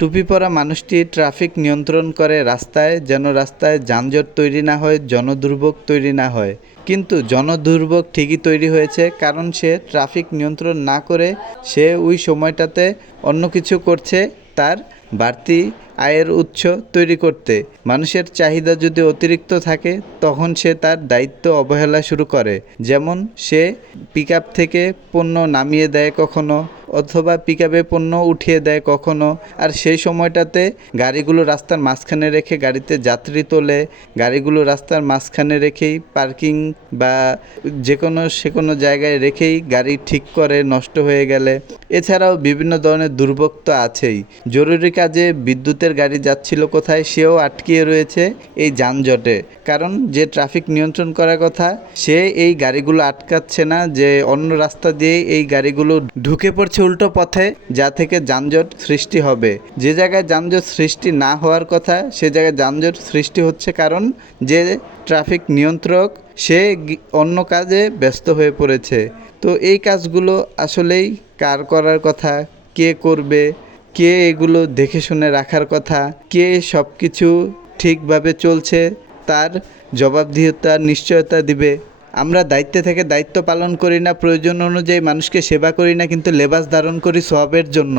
টুপি পরা মানুষটি ট্রাফিক নিয়ন্ত্রণ করে রাস্তায়, যেন রাস্তায় যানজট তৈরি না হয়, জনদুর্ভোগ তৈরি না হয়। কিন্তু জনদুর্ভোগ ঠিকই তৈরি হয়েছে, কারণ সে ট্রাফিক নিয়ন্ত্রণ না করে সে ওই সময়টাতে অন্য কিছু করছে, তার বাড়তি আয়ের উৎস তৈরি করতে। মানুষের চাহিদা যদি অতিরিক্ত থাকে তখন সে তার দায়িত্ব অবহেলা শুরু করে। যেমন সে পিকআপ থেকে পণ্য নামিয়ে দেয় কখনো, অথবা পিকআপে পণ্য উঠিয়ে দেয় কখনো। আর সেই সময়টাতে গাড়িগুলো রাস্তার মাঝখানে রেখে গাড়িতে যাত্রী তোলে, গাড়িগুলো রাস্তার মাঝখানে রেখেই পার্কিং বা সে কোনো জায়গায় রেখেই গাড়ি ঠিক করে নষ্ট হয়ে গেলে। এছাড়াও বিভিন্ন ধরনের দুর্ভোগ তো আছেই। জরুরি কাজে বিদ্যুতের গাড়ি যাচ্ছিল কোথায়, সেও আটকিয়ে রয়েছে এই যানজটে। কারণ যে ট্রাফিক নিয়ন্ত্রণ করার কথা, সে এই গাড়িগুলো আটকাচ্ছে না, যে অন্য রাস্তা দিয়ে এই গাড়িগুলো ঢুকে পড়ছে উল্টো পথে, যা থেকে যানজট সৃষ্টি হবে। যে জায়গায় যানজট সৃষ্টি না হওয়ার কথা সে জায়গায় যানজট সৃষ্টি হচ্ছে, কারণ যে ট্রাফিক নিয়ন্ত্রক সে অন্য কাজে ব্যস্ত হয়ে পড়েছে। তো এই কাজগুলো আসলেই কার করার কথা, কে করবে, কে এগুলো দেখে শুনে রাখার কথা, কে সব কিছু ঠিকভাবে চলছে তার জবাবদিহিতার নিশ্চয়তা দিবে। আমরা দায়িত্বে থেকে দায়িত্ব পালন করি না, প্রয়োজন অনুযায়ী মানুষকে সেবা করি না, কিন্তু লেবাস ধারণ করি সওয়াবের জন্য।